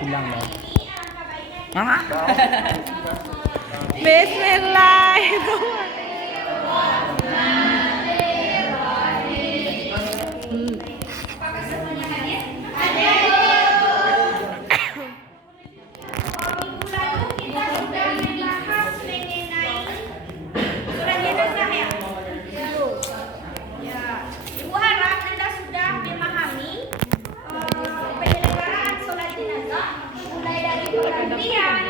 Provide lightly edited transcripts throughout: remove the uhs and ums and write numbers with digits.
bilang loh. Mama. Bismillahirrahmanirrahim. Apakah semuanya hadir? Minggu lalu kita sudah membahas mengenai surat jenazah ya. Ya, Ibu harap Anda sudah memahami penyelenggaraan sholat jenazah, mulai dari pengantian,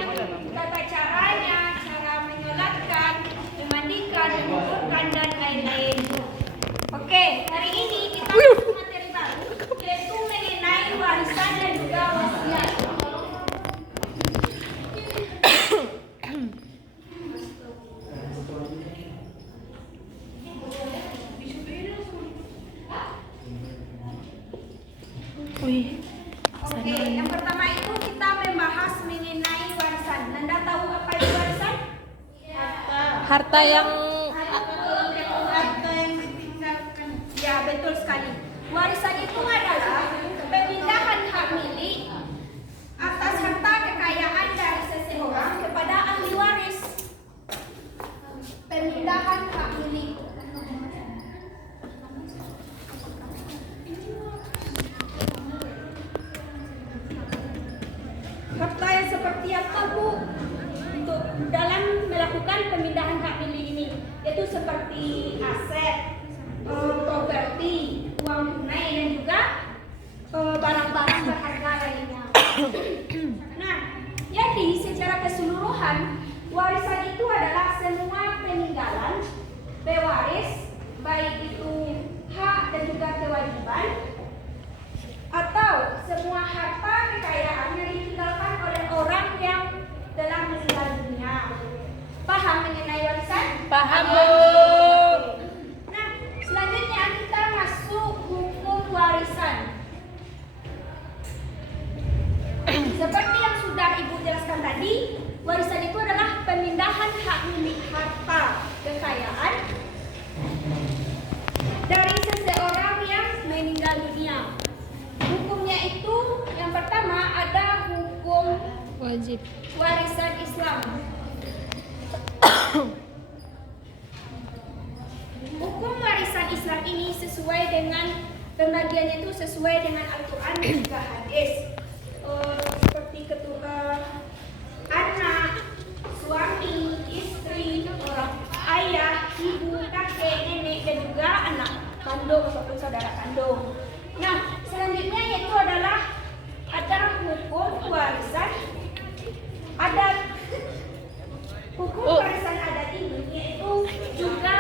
tata caranya, cara menyolatkan, memandikan, menguburkan dan lain-lain. Oke, hari ini kita masuk materi baru, yaitu mengenai warisan dan juga wasiat. Oke, yang pertama itu kita membahas mengenai warisan. Anda tahu apa itu warisan? Harta yang Harta yang ditinggalkan. Ya, betul sekali. Warisan itu adalah pemindahan hak milik atas harta kekayaan dari seseorang kepada ahli waris. Pemindahan hak milik. Harta yang seperti apa, Bu? Untuk dalam melakukan pemindahan hak milik ini, yaitu seperti aset, properti, uang tunai dan juga barang-barang berharga lainnya. Nah, jadi secara keseluruhan warisan itu adalah semua peninggalan pewaris, baik itu hak dan juga kewajiban, atau semua harta kekayaan yang ditinggalkan oleh orang yang telah meninggal dunia. Paham mengenai warisan? paham, Bu. Nah, selanjutnya kita masuk hukum warisan. Seperti yang sudah Ibu jelaskan tadi, warisan itu adalah pemindahan hak milik harta kekayaan dari seseorang yang meninggal dunia. Hukumnya itu yang pertama ada hukum Wajib. warisan Islam. Hukum warisan Islam ini sesuai dengan pembagiannya itu sesuai dengan Al-Quran dan juga hadis. Seperti anak, suami, istri, ayah, ibu, kakek, nenek dan juga anak kandung ataupun saudara kandung. Nah, selanjutnya yaitu adalah ada hukum warisan adat. Hukum warisan adat ini yaitu juga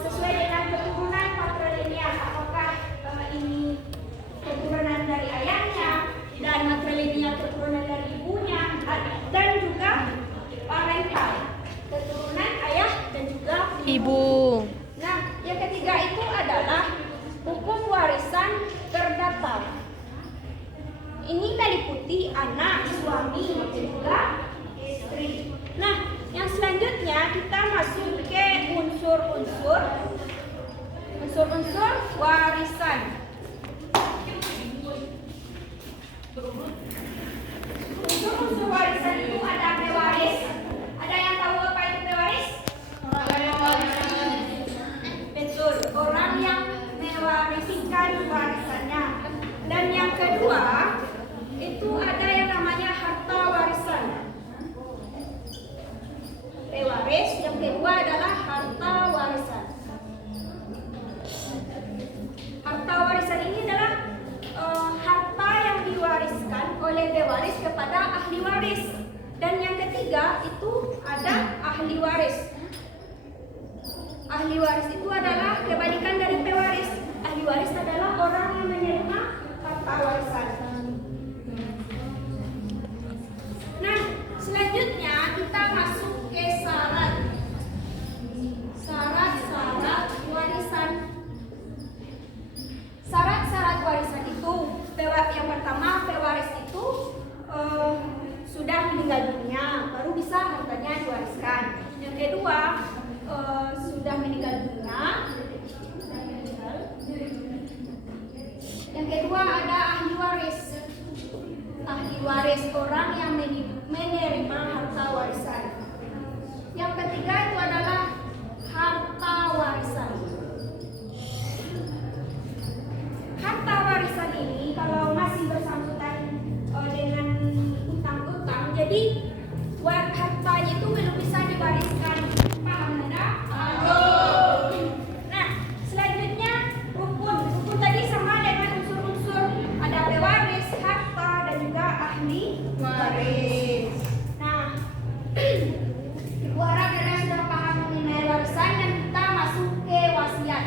sesuai dengan keturunan patrilineal. Apakah ini keturunan dari ayahnya dan matrilineal keturunan dari ibunya dan juga parental keturunan ayah dan juga Ibu. Nah, yang ketiga itu adalah hukum warisan perdata. Ini meliputi anak, suami, dan juga istri. Nah, yang selanjutnya kita masuk ke unsur-unsur warisan. Unsur-unsur warisan itu ada pewaris. Ada yang tahu apa itu pewaris? Betul, orang yang mewariskan warisannya. Dan yang kedua, itu ada yang namanya harta warisan. Pewaris, yang kedua adalah harta warisan. Harta warisan ini adalah harta yang diwariskan oleh pewaris kepada ahli waris. Dan yang ketiga itu ada ahli waris. Ahli waris itu adalah kebalikan dari pewaris. Ahli waris adalah orang yang menerima harta warisan. Nah, selanjutnya kita masuk ke syarat-syarat warisan. Syarat-syarat warisan itu yang pertama, pewaris itu sudah meninggal dunia, baru bisa hartanya diwariskan. Yang kedua, sudah meninggal dunia. Yang kedua ada ahli waris. ahli waris, orang yang menerima harta warisan. Yang ketiga itu adalah harta warisan. Harta warisan ini kalau masih bersangkutan dengan utang-utang, jadi hartanya itu belum bisa diwariskan. Paham tidak? Nah, selanjutnya rukun. Rukun tadi sama dengan unsur-unsur, ada pewaris, harta, dan juga ahli waris. Nah, Ibu harap kalian sudah paham mengenai warisan dan kita masuk ke wasiat.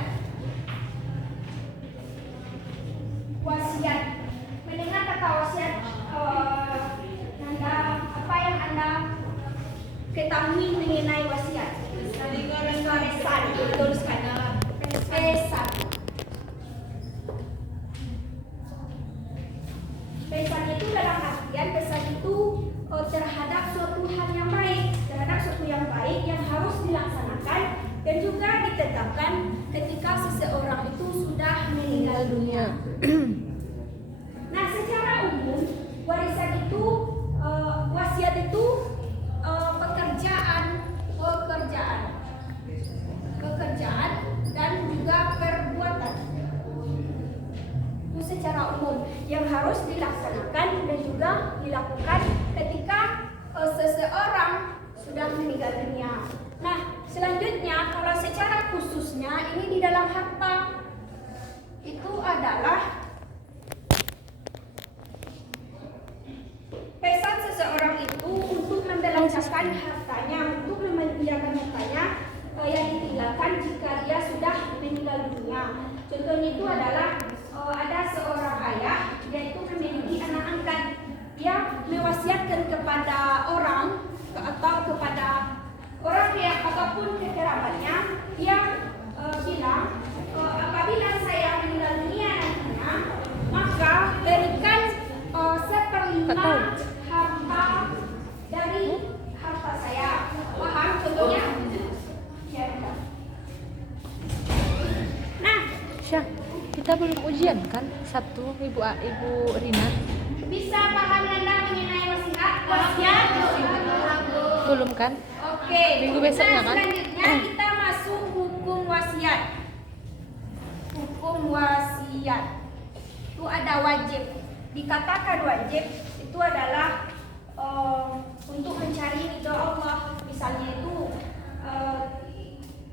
Wasiat. Mendengar kata wasiat, apa yang Anda ketahui mengenai wasiat? Pesan, betul sekali. Pesan. Pesan itu dalam artian pesan itu terhadap suatu hal yang baik, terhadap suatu yang baik yang harus dilaksanakan dan juga ditetapkan ketika seseorang itu sudah meninggal dunia. Nah, secara umum warisan itu, wasiat itu pekerjaan dan juga perbuatan. Itu secara umum yang harus dilaksanakan dan juga dilakukan ketika seseorang sudah meninggal dunia. Nah, selanjutnya kalau secara khususnya ini di dalam harta itu adalah pesan seseorang itu untuk membelanjakan hartanya, untuk menyediakan hartanya yang ditinggalkan jika dia sudah meninggal dunia. Contohnya itu adalah ada seorang ayah, dia itu memiliki anak angkat. Dia mewasiatkan kepada orang atau kepada orang yang ataupun ke kerabatnya, dia bilang apabila saya meninggal dunia nantinya, maka berikan 1/5 harta dari harta saya. Paham contohnya? Ya. Nah, Syah, kita belum ujian kan? Sabtu, Ibu Rina. Bisa paham Anda mengenai wasiat? Belum kan? Oke. Minggu besoknya kan? Selanjutnya kita masuk hukum wasiat. Hukum wasiat itu ada wajib. Dikatakan wajib itu adalah untuk mencari ridho Allah. Misalnya itu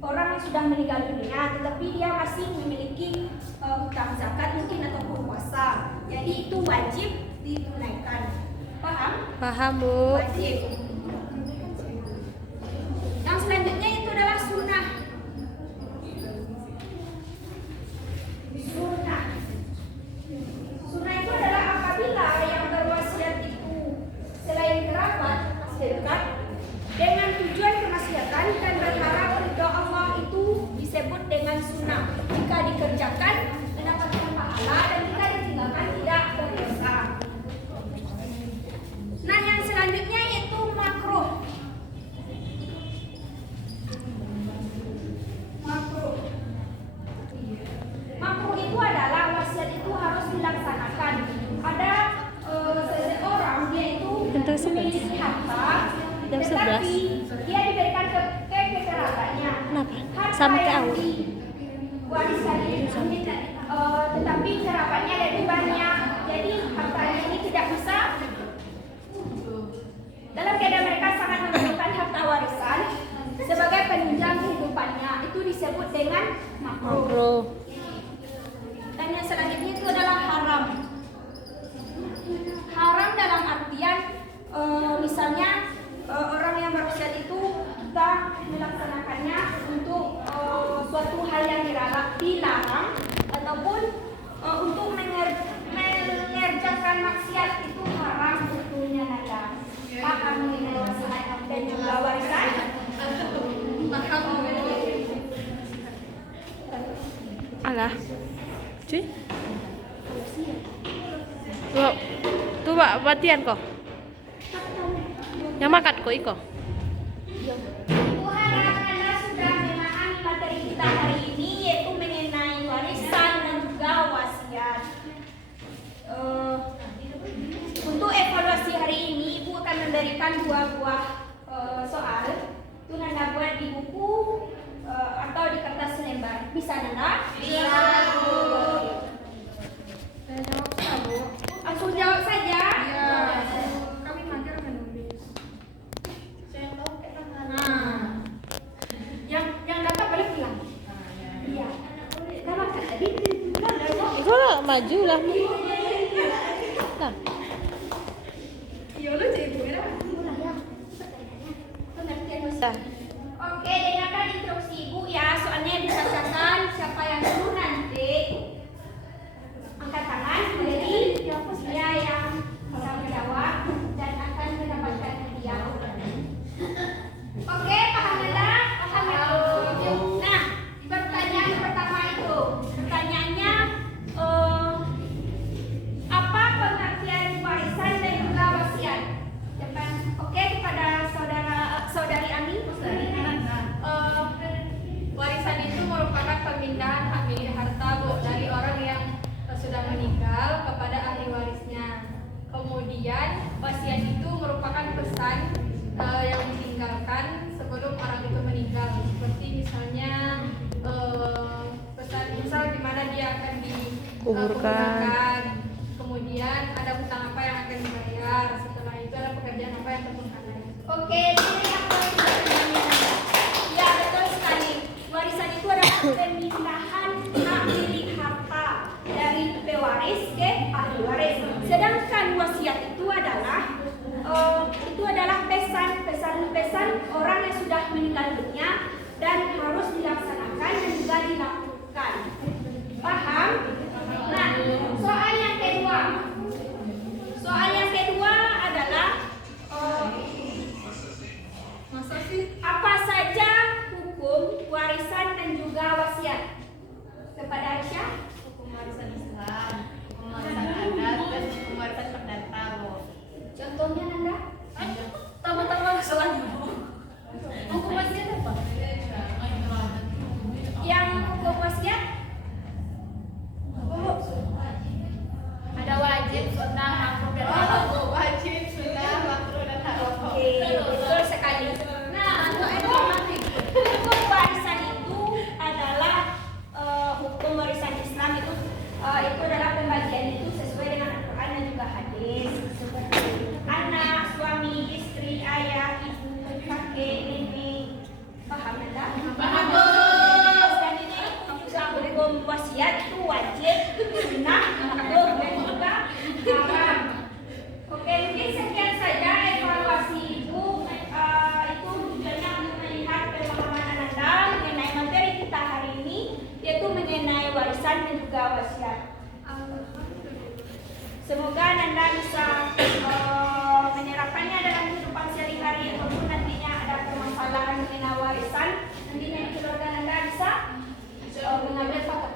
orang sudah meninggal dunia, tetapi dia masih memiliki hutang zakat mungkin ataupun puasa. Jadi itu wajib ditunaikan. Paham? Paham, Bu. Wajib. Yang selanjutnya itu adalah sunnah. Sunnah. Sunnah itu adalah apabila yang berwasiat itu selain kerabat dekat dengan tujuan kemaslahatan dan berharap ridho Allah itu disebut dengan sunnah. Jika dikerjakan mendapatkan pahala dan jika ditinggalkan tidak berdosa. Nah, yang selanjutnya yaitu makruh. Makruh itu adalah wasiat itu harus dilaksanakan. Ada seseorang dia itu memiliki harta, tetapi dia diberikan ke kerabatnya. Kenapa? Harta Sama ke yang awal. diwariskan itu, tetapi kerabatnya lebih banyak. Jadi hartanya ini tidak bisa. Dalam keadaan mereka sangat memerlukan harta warisan sebagai penunjang kehidupannya, itu disebut dengan makruh. Dan yang selanjutnya itu adalah haram. Haram dalam artian misalnya orang yang berwasiat itu kita melaksanakannya untuk suatu hal yang dilarang ataupun untuk mengerjakan maksiat itu haram sebetulnya Nada. Paham mengenai wasiat dan juga warisan? Alah. Cuy. Tuh, Pak, batian kok. Yang makan kok iko. Ibu harap Anda sudah memahami materi kita hari ini, yaitu mengenai warisan dan juga wasiat. Untuk menyediakan 2 buah soal. Itu Nanda buat di buku atau di kertas selembar. Bisa Nanda? Bisa. Saya jawab saja, Bu. Langsung jawab saja. Iya. Kami mager menulis. Saya tahu ke tangan. Nah. Yang dapat boleh pulang. Iya. Kalau tadi Kalau maju lah. Nah, Iya lu jadi ibu ya. nah. Oke, dengarkan instruksi Ibu ya. Soalnya dibacakan siapa yang dulu nanti angkat tangan, jadi dia yang bisa menjawab dan akan mendapatkan hadiah. Oke, paham Nanda? Paham ya? Nah, pertanyaan pertama itu, pertanyaannya apa pengertian warisan dan juga wasiat? Depan, oke kepada saudari Ami. Warisan itu merupakan pemindahan hak milik harta, Bu, dari orang yang sudah meninggal kepada ahli warisnya. Kemudian wasiat itu merupakan pesan yang ditinggalkan sebelum orang itu meninggal. Seperti misalnya pesan misal di mana dia akan Kuburkan. Kemudian ada hutang apa yang akan dibayar. Setelah itu ada pekerjaan apa yang terpengkalai. Oke, ini yang paling penting. Ya, betul sekali. Warisan itu adalah pemindahan hak milik harta dari pewaris ke ahli waris. Sedangkan wasiat itu adalah pesan-pesan orang yang sudah meninggal dunia dan harus dilaksanakan dan juga dilakukan. Paham? Nah, soal yang kedua. Soal yang kedua adalah Masa sih? apa saja hukum warisan dan juga wasiat? Kepada Aisyah? Hukum warisan Islam, hukum warisan adat, dan hukum warisan perdata, Bu. Contohnya Nanda? Tambah-tambah soalnya, Bu. Hukum wasiat apa? Yang hukum wasiat? Ada wajib, sunnah, makruh, dan haram. Wajib, sunnah, makruh, dan haram. Oke, betul sekali. Nah, untuk hukum warisan itu adalah hukum warisan Islam itu adalah pembagian itu sesuai dengan Al-Quran dan juga hadis, seperti anak, suami, istri, ayah, ibu, kakek, nenek. Paham Nanda? Paham. Dan ini hukum wasiat itu wajib, sunnah, makruh, dan juga haram. Oke, mungkin sekian saja evaluasi Ibu. Itu tujuannya untuk melihat pemahaman Anda mengenai materi kita hari ini, yaitu mengenai warisan dan juga wasiat. Semoga Anda bisa menyerapkannya dalam kehidupan sehari-hari, ataupun nantinya ada permasalahan mengenai warisan, nantinya di keluarga Anda bisa mengambil fakta